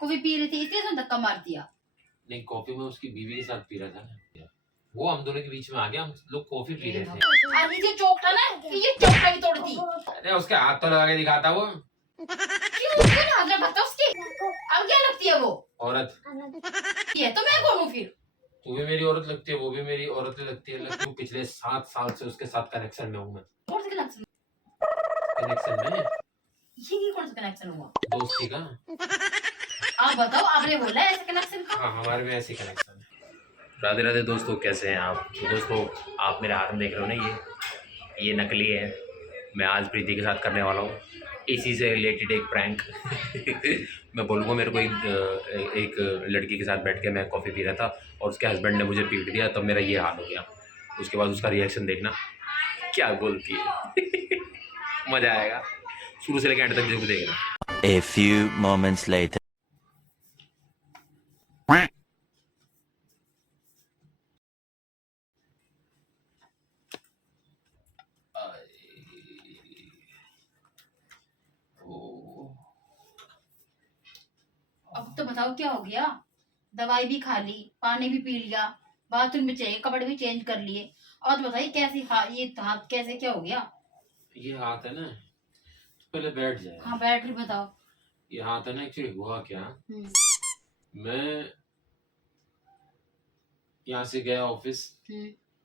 Coffee P रही थी इसलिए उसने धक्का मार दिया। नहीं, कॉफी में उसकी बीवी के साथ पी रहा था ना, वो हम दोनों के बीच में आ गया, हम लोग कॉफी पी रहे थे। और ये चौकटा ना, ये चौकटा भी तोड़ दी। अरे उसके हाथ तो लगा के दिखाता वो। क्यों क्यों ना हाथ लगता उसके? अब क्या लगती है वो औरत ये, तो मैं कौन हूँ फिर? तू भी मेरी औरत लगती है, वो भी मेरी औरत लगती है। लगती हूँ पिछले 7 साल से उसके साथ कनेक्शन में हूँ मैं। कौन सा कनेक्शन? कनेक्शन में ये कौन सा कनेक्शन हुआ? दोस्ती का। आप बताओ, आपने बोला है ऐसे कनेक्शन का? हाँ, हमारे में ऐसे कनेक्शन है। राधे राधे दोस्तों, कैसे हैं आप? तो दोस्तों, आप मेरे हाथ में देख रहे हो ना, ये नकली है। मैं आज प्रीति के साथ करने वाला हूँ इसी से रिलेटेड एक प्रैंक। मैं बोलूँगा, मेरे को एक लड़की के साथ बैठ के मैं कॉफ़ी पी रहा था और उसके हस्बैंड ने मुझे पीट दिया, तब मेरा ये हाल हो गया। उसके बाद उसका रिएक्शन देखना क्या बोलती है। मज़ा आएगा, शुरू से लेकर एंड तक जरूर देखना। A few moments later. अब तो बताओ क्या हो गया? दवाई भी खा ली, पानी भी पी लिया, बाथरूम में चाहिए, कपड़े भी चेंज कर लिए, और तो बताइए कैसे ये हाथ कैसे क्या हो गया? ये हाथ है ना, पहले बैठ जाए। हाँ बैठ रही, बताओ। ये हाथ है ना, एक्चुअली हुआ क्या, मैं यहाँ से गया ऑफिस,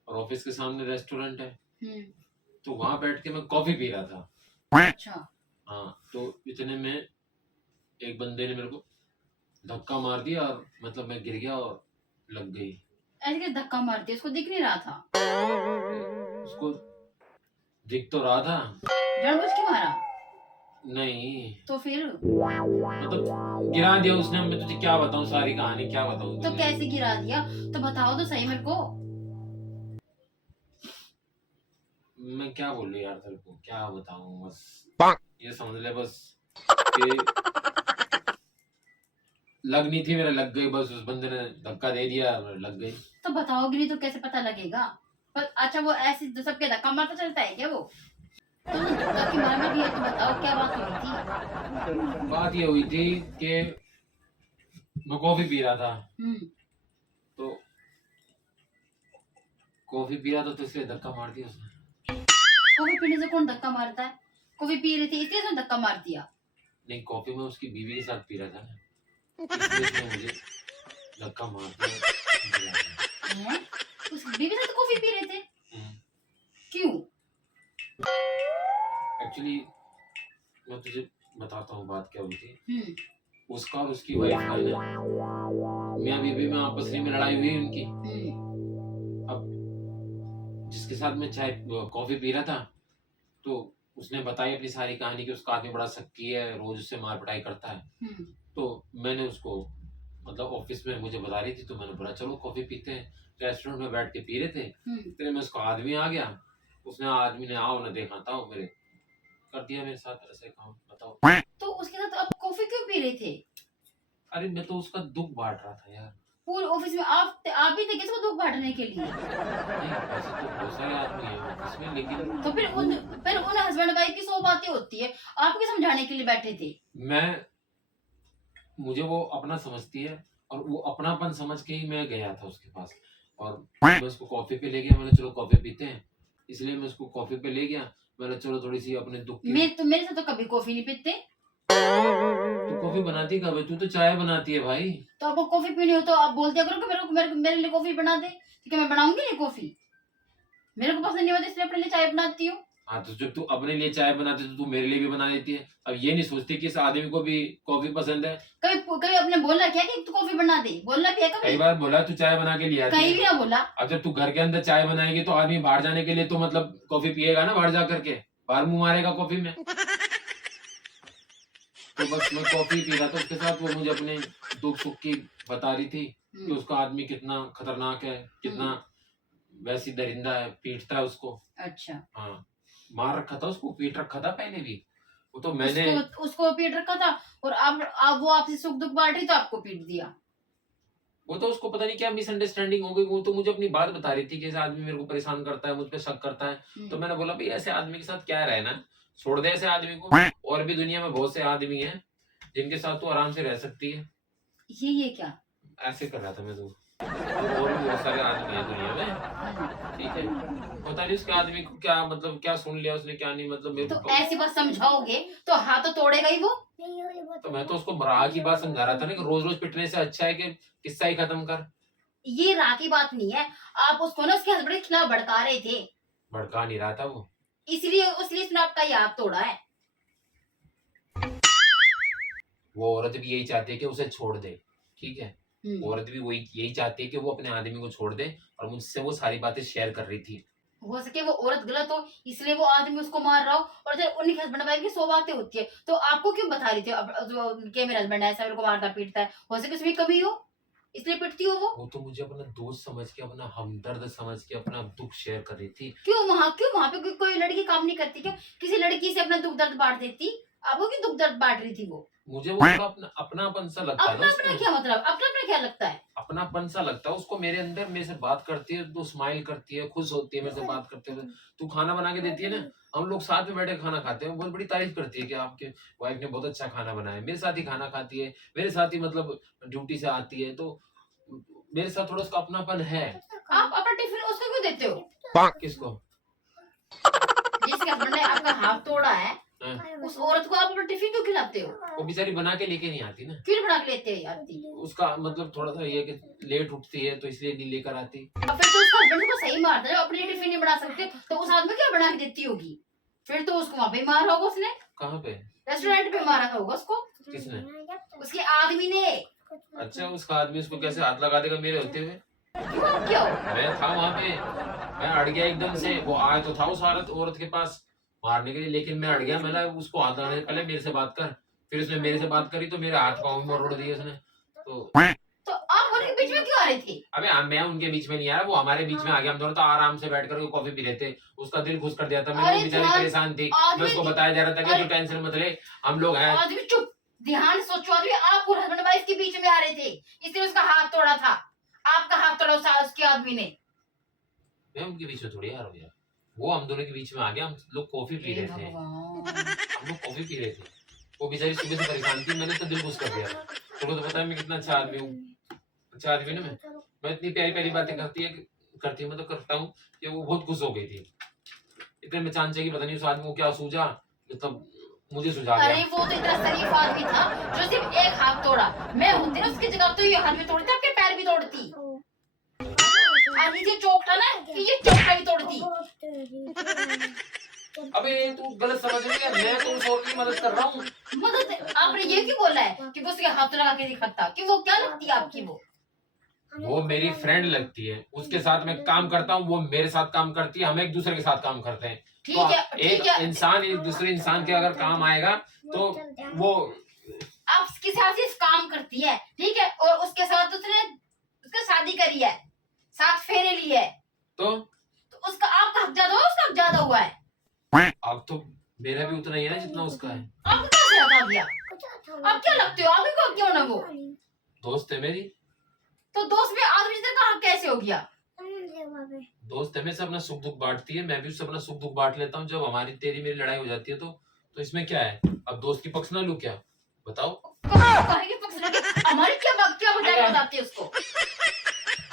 और ऑफिस के सामने रेस्टोरेंट है, तो वहां बैठ के मैं कॉफी पी रहा था। अच्छा। हाँ, तो इतने में एक बंदे ने मेरे को धक्का मार दिया, और मतलब मैं गिर गया और लग गई। ऐसे कैसे धक्का मार दिया? उसको दिख नहीं रहा था? उसको दिख तो रहा था। जानबूझ के मारा? नहीं तो फिर? मतलब गिरा दिया उसने। मैं तुझे क्या बताऊं, सारी कहानी क्या बताऊं? तो कैसे गिरा दिया? तो बताओ तो सही मेरे को। मैं क्या बोलूं यार, तेरे को क्या बताऊं, बस ये समझ ले बस कि लग नहीं थी, मेरे लग गई, बस उस बंदे ने धक्का दे दिया, लग गई। तो बताओगे नहीं तो कैसे पता लगेगा? पर अच्छा, वो ऐसे सबके धक्का मारता चलता है क्या वो? तुमने धक्का की मार में दिया तो बताओ क्या बात हो रही थी? बात ये हुई थी कि मैं कॉफी पी रहा था, तो कॉफी पी रहा था तो इसलिए धक्का मार दिया उसने। कॉफी पीने से कौन धक्का मारता है? कॉफी पी रही थी इसलिए उसने धक्का मार दिया? नहीं, कॉफी में उसकी बीवी के साथ पी रहा था ना, इसलिए उसने मुझे धक्का मार दिया। हैं? उसकी बीवी से तो कॉफी पी रहे थे? क्यों? एक्चुअली मैं तुझे बताता हूँ बात क्या हुई थी। उसका और उसकी वाइफ का ना, मियां बीवी में आपस में लड़ाई हुई उनकी। अब जिसके साथ मैं चाय कॉफी पी रहा था, तो उसने बताई अपनी सारी कहानी कि उसका आदमी बड़ा शक्की है, रोज उससे मार पिटाई करता है। तो मैंने उसको मतलब ऑफिस में मुझे बता रही थी, तो मैंने बोला चलो कॉफी पीते हैं। रेस्टोरेंट में बैठ के पी रहे थे, इतने में उसका आदमी आ गया। उसने आदमी ने आओ न देखा था, मेरे कर दिया मेरे साथ ऐसे काम। बताओ, तो उसके साथ आप कॉफी क्यों पी रहे थे? अरे मैं तो उसका दुख बांट रहा था यार। पूरे ऑफिस में आप भी थे किसको दुख बांटने के लिए? नहीं, वैसे तो बहुत सारे आदमी हैं ऑफिस में, लेकिन तो फिर उन हस्बैंड वाइफ की 100 बातें होती है, आपके समझाने के लिए बैठे थे। मुझे वो अपना समझती है, और वो अपनापन समझ के ही मैं गया था उसके पास, और मैं उसको कॉफी पे ले गया। मैंने चलो कॉफी पीते हैं, इसलिए मैं उसको कॉफी पे ले गया। मैंने चलो थोड़ी सी अपने दुख की। मेरे से तो कभी कॉफी नहीं पीते। तू कॉफी बनाती कब है? तू तो चाय बनाती है भाई। तो आपको कॉफी पीनी हो तो आप बोल दिया करो कि मेरे लिए कॉफी बना दे, ठीक है? मैं बनाऊंगी नहीं कॉफी, मेरे को पसंद नहीं होती इसलिए अपने लिए चाय बनाती हूँ। हाँ, तो जब तू अपने लिए चाय बनाती है तो तू मेरे लिए भी बना देती है। अब ये नहीं सोचती कि इस आदमी को भी कॉफी पसंद है। कभी आपने बोला क्या कि तू कॉफी बना दे? बोलना भी है कभी? कई बार बोला तू चाय बना के ले आती कहीं है। भी ना बोला। अब जब तू घर के अंदर चाय बनाएगी तो आदमी बाहर जाने के लिए तो मतलब कॉफी पिएगा ना, बाहर जा करके बाहर मुंह मारेगा कॉफी में। तो बस मैं कॉफी पी रहा था उसके साथ, वो मुझे अपने दुख सुख की बता रही थी कि उसका आदमी कितना खतरनाक है, कितना वैसी दरिंदा है, पीटता है उसको। अच्छा। हाँ, मार रखा था उसको, पीट रखा था पहले भी। वो तो मैंने उसको पीट रखा था, और अब वो आपसे सुख दुख बांट रही तो आपको पीट दिया। वो तो उसको पता नहीं क्या मिसअंडरस्टैंडिंग हो गई। वो तो मुझे अपनी बात बता रही थी कि ऐसा आदमी मेरे को परेशान करता है, मुझ पे शक करता है। तो मैंने बोला भाई ऐसे आदमी के साथ क्या रहना, छोड़ दे ऐसे आदमी को। और भी दुनिया में बहुत से आदमी हैं जिनके साथ तू आराम से रह सकती है। ये क्या? ऐसे कर रहा था मैं तो। और भी बहुत सारे आदमी है दुनिया में, ठीक है। पता नहीं उसके आदमी को क्या मतलब क्या सुन लिया उसने क्या नहीं, मतलब मेरे तो को ऐसी बात समझाओगे तो हाथ तो तोड़ेगा ही वो। तो मैं तो उसको राह की बात समझा रहा था ना कि रोज रोज पिटने से अच्छा है कि किस्सा ही खत्म कर। ये राह की बात नहीं है, आप उसको ना उसके हस्बैंड के खिलाफ भड़का रहे थे, भड़का नहीं रहा था वो। इसलिए इसलिए उसने आपका ये हाथ तोड़ा है। वो औरत भी यही चाहती है कि उसे छोड़ दे, ठीक है। हम्म। औरत भी वही यही चाहती है कि वो अपने आदमी को छोड़ दे, और मुझसे वो सारी बातें शेयर कर रही थी। हो सके वो औरत गलत हो इसलिए वो आदमी उसको मार रहा हो, और जब उन्हीं के हस्बैंड वाइफ की 100 बातें होती है तो आपको क्यों बता रही थी कि मेरा हस्बैंड ऐसा मेरे को मारता पीटता है, हो सके उसमें कमी हो इसलिए पिटती हो वो। वो तो मुझे अपना दोस्त समझ के, अपना हमदर्द समझ के अपना दुख शेयर कर रही थी। क्यों वहां पे कोई लड़की काम नहीं करती क्या? किसी लड़की से अपना दुख दर्द बांट देती, आपको क्यों दुख दर्द बांट रही थी वो? मुझे वो थोड़ा अपनापन सा लगता है ना अपना अपना उसमें। क्या मतलब, अपना अपना क्या लगता है? अपनापन सा लगता है उसको मेरे अंदर। मेरे से बात करती है तो स्माइल करती है, खुश होती है मेरे से बात करते हुए। तू खाना बना के देती है ना, हम लोग साथ में बैठे खाना खाते हैं, बहुत बड़ी तारीफ करती है कि आपके वाइफ ने बहुत अच्छा खाना बनाया है। मेरे साथ ही खाना खाती है, मेरे साथ ही मतलब ड्यूटी से आती है, तो मेरे साथ थोड़ा उसका अपनापन है। आप अपना टिफिन उसको क्यों देते हो? किसको? जिसके हस्बैंड ने आपका हाथ तोड़ा है हाँ। उस औरत को आप अपना टिफिन क्यों खिलाते हो? वो बेचारी बना के लेके नहीं आती ना। क्यों बना के लेते हैं आती? उसका मतलब थोड़ा सा ये है कि लेट उठती है तो इसलिए नहीं लेकर आती। अब फिर तो उसका हस्बैंड को सही मारता है, जब अपने टिफिन नहीं बना सकते तो उस आदमी क्या बना के देती होगी? फिर तो उसको वहां पे मारा होगा उसने, कहाँ पे? रेस्टोरेंट पे मारा था होगा उसको, किसने? उसके आदमी ने। अच्छा, उसका आदमी उसको कैसे हाथ लगा देगा मेरे होते हुए? क्यों? मैं था वहां पे, मैं अड़ गया एकदम से। वो आया तो था उस औरत के पास मारने के लिए, लेकिन मैं अड़ गया। मैं उसको हाथ लगाने से पहले मेरे से बात कर। फिर उसने मेरे से बात करी तो मेरे हाथ पाँव में मरोड़ दिए उसने। तो आप उनके बीच में क्यों आ रहे थे? अबे मैं उनके बीच में नहीं आया, वो हमारे बीच में आ गया। हम दोनों तो आराम से बैठ कर कॉफी पी रहे थे, उसका दिल खुश कर दिया था मैंने। अरे वो बेचारी ध्यान- परेशान थी, आदमी- मैं उसको बताया जा रहा था कि अरे- तू टेंशन मत ले, हम लोग हैं। आदमी चुप, ध्यान से सोचो आदमी, आप और हस्बैंड वाइफ के बीच में आ रहे थे इसलिए उसका हाथ तोड़ा था, आपका हाथ तोड़ा उसके आदमी ने। मैं उनके बीच में थोड़ी आ रहा हूँ यार, वो हम दोनों के बीच में आ गया। हम लोग कॉफी पी रहे थे, हम लोग कॉफी पी रहे थे। वो बेचारी सुबह से परेशान थी, मैंने तो दिल खुश कर दिया। तुमको तो पता है मैं कितना अच्छा आदमी हूँ, अच्छा आदमी ना मैं इतनी प्यारी प्यारी बातें करती है मतलब करता हूँ कि वो बहुत खुश हो गई थी। इतने में चांचे की पता नहीं उस आदमी को क्या सूझा, मतलब मुझे सुझा अरे गया। वो तो इतना शरीफ आदमी था जो सिर्फ एक हाथ तोड़ा, मैं होती ना उसकी जगह तो ये हाथ भी तोड़ती, आपके पैर भी तोड़ती, और ये जो चौकटा ना ये चौकटा भी तोड़ती। अबे तू गलत समझ रही है, मैं तो उस औरत की मदद कर रहा हूँ। मदद आपने ये क्यों बोला है कि वो उसके हाथ लगा के दिखाता, कि वो क्या लगती है आपकी? वो मेरी फ्रेंड लगती है, उसके साथ मैं काम करता हूँ, वो मेरे साथ काम करती है, हम एक दूसरे के साथ काम करते हैं। ठीक तो है एक ठीक है, इंसान एक दूसरे इंसान के अगर काम आएगा तो वो आप उसके साथ ही काम करती है, ठीक है, और उसके साथ उसने उसकी शादी करी है, 7 फेरे लिए है, तो उसका आपका हक ज्यादा हुआ, उसका हक ज्यादा हुआ है। अब तो मेरा भी उतना ही है ना जितना उसका है। आपको कैसे हटा दिया? आप क्या लगते हो, आप को क्यों ना वो दोस्त है मेरी, तो दोस्त में आदमी जितना का हक कैसे हो गया? दोस्त है, मेरे से अपना सुख दुख बांटती है, मैं भी उससे अपना सुख दुख बांट लेता हूँ। जब हमारी तेरी मेरी लड़ाई हो जाती है तो इसमें क्या है? अब दोस्त की पक्ष ना लूं क्या? बताओ। हमारी क्या वजह बताती है उसको?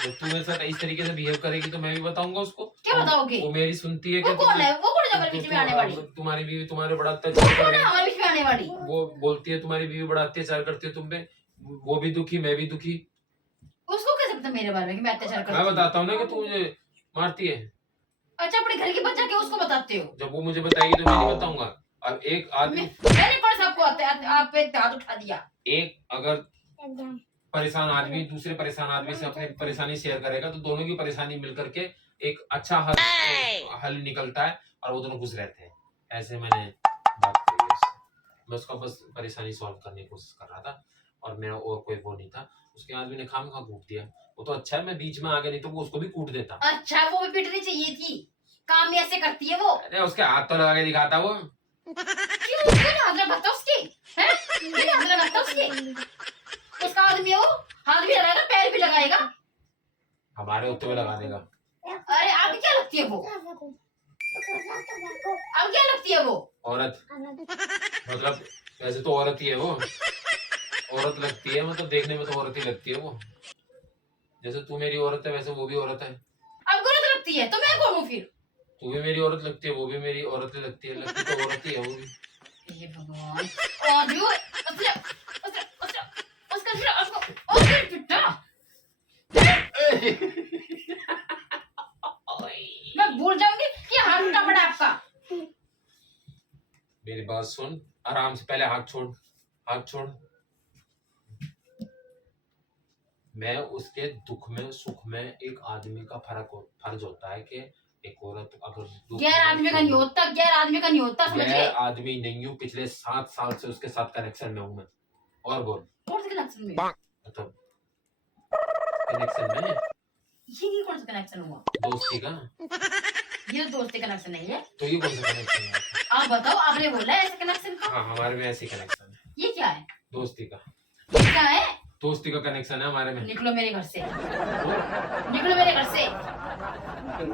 जब तू मेरे साथ इस तरीके से बिहेव करेगी तो मैं भी बताऊंगा उसको। क्या बताओगे? वो मेरी सुनती है वो कि कौन है, वो कौन है हमारे बीच में आने वाली? तुम्हारी बीवी तुम्हारे बड़ा वो अत्याचार कर कौन रही है है। हमारे बीच में आने वाली? वो बोलती है तुम्हारी बीवी बड़ा अत्याचार करती है तुम पे, वो भी दुखी मैं भी दुखी। उसको कैसे पता मेरे बारे में कि मैं अत्याचार करती मैं हूँ? बताता हूँ ना कि तू मुझे मारती है। अच्छा, अपने घर की बच्चा के उसको बताते हो? जब वो मुझे बताएगी तो मैं नहीं बताऊंगा। अब एक आदमी मैंने कौन सा आपको आप पे हाथ उठा दिया? एक अगर परेशान आदमी दूसरे परेशान आदमी से अपनी परेशानी शेयर करेगा तो दोनों की परेशानी मिलकर के एक अच्छा हल निकलता है और वो दोनों खुश रहते हैं। ऐसे मैंने बात करी है उससे। मैं उसका बस परेशानी सॉल्व करने की कोशिश कर रहा था और मेरा और कोई वो नहीं था। उसके आदमी ने खामखा कूट दिया। वो तो अच्छा है मैं बीच में आ गया, नहीं तो वो उसको भी कूट देता। अच्छा, वो भी पिटनी चाहिए थी, काम भी ऐसे करती है वो। अरे उसके हाथ तो लगा के दिखाता वो। क्यों हाथ लगाता उसके? हैं? क्यों हाथ लगाता उसके? उसका आदमी है वो, हाथ भी लगाएगा पैर भी लगाएगा। हमारे उत्ते में लगा देगा। अरे आप क्या लगती है वो? अब क्या लगती है वो? औरत मतलब वैसे तो औरत ही है वो। औरत लगती है, मतलब देखने में तो औरत ही लगती है वो। जैसे तू मेरी औरत है वैसे वो भी औरत है। अब गलत लगती है तो मैं कौन हूँ फिर? तू भी मेरी औरत लगती है, वो भी मेरी औरत लगती है, लगती तो औरत ही है वो भी। ये भगवान, और भी वो उसका फिर आपको और फिर पिटा। मैं भूल जाऊंगी कि हाथ उठा पड़ा आपका। मेरी बात सुन, आराम से, पहले हाथ छोड़, हाथ छोड़। मैं उसके दुख में सुख में एक आदमी का फर्ज होता है कि एक औरत अगर गैर आदमी का नहीं होता, गैर आदमी का नहीं होता, समझ गए? गैर आदमी नहीं हूँ, पिछले 7 साल से उसके साथ कनेक्शन में हूँ मैं। और बोल। कौन से कनेक्शन में? मतलब कनेक्शन में ये कौन सा कनेक्शन हुआ? दोस्ती का। ये तो दोस्ती कनेक्शन नहीं है। तो ये कौन सा कनेक्शन है? आप बताओ, आपने बोला है ऐसे कनेक्शन का? हाँ, हमारे में ऐसी कनेक्शन है। ये क्या है? दोस्ती का। ये क्या है? दोस्ती का कनेक्शन है हमारे में। निकलो मेरे घर से, निकलो मेरे घर से।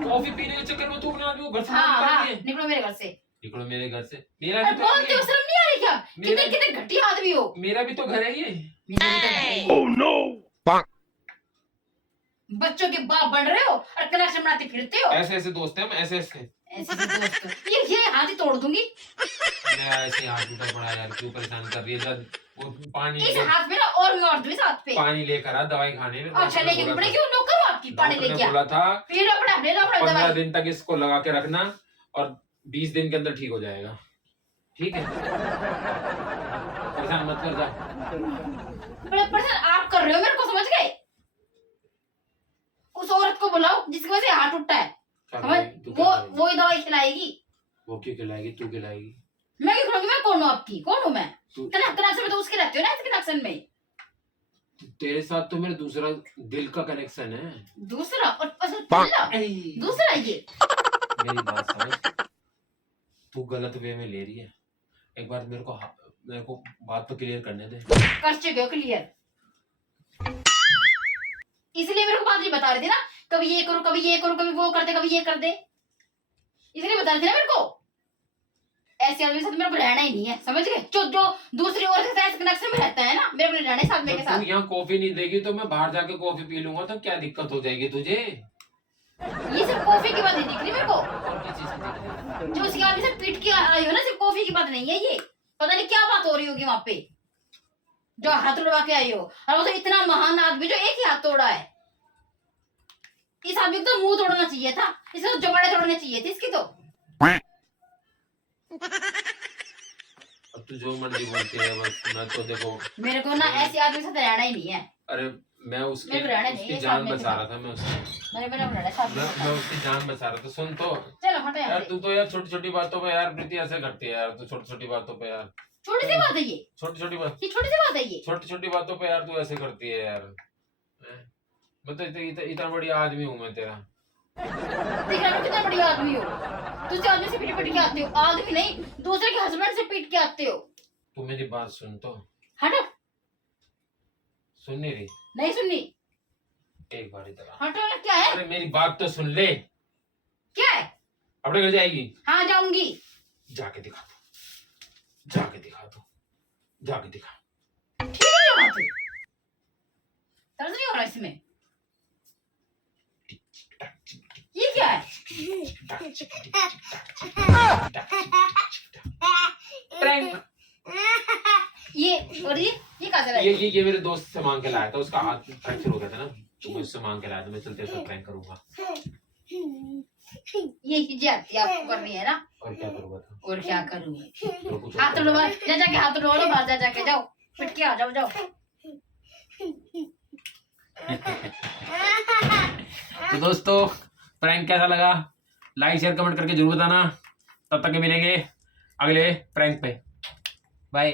कॉफी पीने के चक्कर में तू अपने आदमी को घर से हाँ निकाल हाँ, दिए। निकलो मेरे घर से। निकलो मेरे घर से। मेरा अरे भी तो बोलते हो, शर्म नहीं आ रही क्या? कितने कितने घटिया आदमी हो। मेरा भी तो घर है ये। मेरा भी तो घर है ये। Oh no! बच्चों के बाप बन रहे हो और कनेक्शन बनाते फिरते हो। ऐसे ऐसे दोस्त हैं हम, ऐसे ऐसे। ऐसे से दोस्त हो। ये हाथ ही तोड़ दूंगी। मेरा ऐसे हाथ ऊपर पड़ा यार, क्यों परेशान कर रही है? जब वो पानी इस हाथ में ना और मार दूं इस हाथ पे। पानी लेकर आ दवाई खाने में। अच्छा लेके बड़े क्यों नौकर हो आपकी? पानी डॉक्टर ने लेके आ। बोला था फिर अपना ले लो अपना 15 दवाई। दिन तक इसको लगा के रखना और 20 दिन के अंदर ठीक हो जाएगा। ठीक है, परेशान मत कर जा। बड़े परेशान आप कर रहे हो मेरे को, समझ गए? उस औरत को बुलाओ जिसकी वजह से हाथ उठता है, क्या समझ? करेगी? तू क्या करेगी? वो ही दवाई खिलाएगी। वो क्यों खिलाएगी? तू खिलाएगी। मैं क्यों खिलाऊंगी? मैं कौन हूँ आपकी? कौन हूँ मैं? तू- कनेक्शन में तो उसके रहते हो ना, इस कनेक्शन में। तेरे साथ तो मेरा दूसरा दिल का कनेक्शन है। दूसरा और पहला दूसरा ये। मेरी बात समझ, तू गलत वे में ले रही है। एक बार मेरे को बात तो क्लियर करने दे। कर चुके हो क्लियर, इसलिए मेरे को बात नहीं बता रही थी ना। कभी ये करो, कभी ये करो, कभी वो कर दे, कभी ये कर दे, इसलिए बता रही थी ना मेरे को। ऐसे आदमी के साथ मेरे को रहना ही नहीं है, समझ गए? जो दूसरी औरत के साथ कनेक्शन में रहता है ना, मेरे को नहीं रहना है साथ में के तू साथ। यहाँ कॉफी नहीं देगी तो मैं बाहर जाके कॉफी पी लूंगा, तो क्या दिक्कत हो जाएगी तुझे? ये सिर्फ कॉफी की बात नहीं दिख रही मेरे को। और किस चीज की दिक्कत है? जो उसकी आदमी से पीट के आई हो ना, सिर्फ कॉफी की बात नहीं है ये। पता नहीं क्या बात हो रही होगी वहां पे, जो हाथ उड़वा के आई हो। और वो तो इतना महान आदमी जो एक ही हाथ तोड़ा है। इस आदमी को तो मुंह तोड़ना चाहिए था, इसको तो जबड़े तोड़ने चाहिए थे इसकी तो। अब तू जो मर्जी बोलती है, बस मैं तो देखो। मेरे को ना ऐसे आदमी के साथ रहना ही नहीं है। अरे मैं मेरे को रहना नहीं उसकी है जान सामने के बचा साथ। रहा था। मैं उसकी मेरे को रहना साथ में। मैं उसकी जान बचा रहा था। सुन तो चलो हटो यहाँ यार, से। तू तो यार छोटी छोटी बातों पे यार प्रीति ऐसे करती है यार। तू छोटी छोटी बातों पे यार, छोटी सी बात है ये, छोटी छोटी बात, ये छोटी सी बात है ये। छोटी छोटी बातों पे यार तू ऐसे करती है यार। हैं? मैं तो इतना बढ़िया आदमी हूँ मैं तेरा। देख रहा कितना बढ़िया आदमी हो। दूसरे आदमी से पीट के आते हो, आदमी नहीं दूसरे के हस्बैंड से पीट के आते हो। तू मेरी बात सुन तो। हटो, सुन नहीं रही? नहीं सुननी। एक बार इधर आ। हटो ना, क्या है? अरे मेरी बात तो सुन ले। क्या है? अपने घर जाएगी? हाँ जाऊंगी। जाके दिखा दो, जाके दिखा दो, जाके दिखा। ठीक है वहां पे दर्द नहीं हो रहा इसमें? ये क्या है? प्रैंक। ये और ये कहाँ से लाए? ये मेरे दोस्त से मांग के लाया था। उसका हाथ फ्रैक्चर हो गया था ना, तो मैं उससे मांग के लाया था। मैं चलते हुए प्रैंक करूंगा। ये चीजें आती है आपको करनी है ना। और क्या करूंगा था? और क्या करूँ? तो कुछ हाथ और लो, जा जाके हाथ लो, बाहर जा जाके जाओ, पिट के आ जाओ, जाओ। तो दोस्तों, प्रैंक कैसा लगा? लाइक शेयर कमेंट करके जरूर बताना। तब तक के मिलेंगे अगले प्रैंक पे। बाय।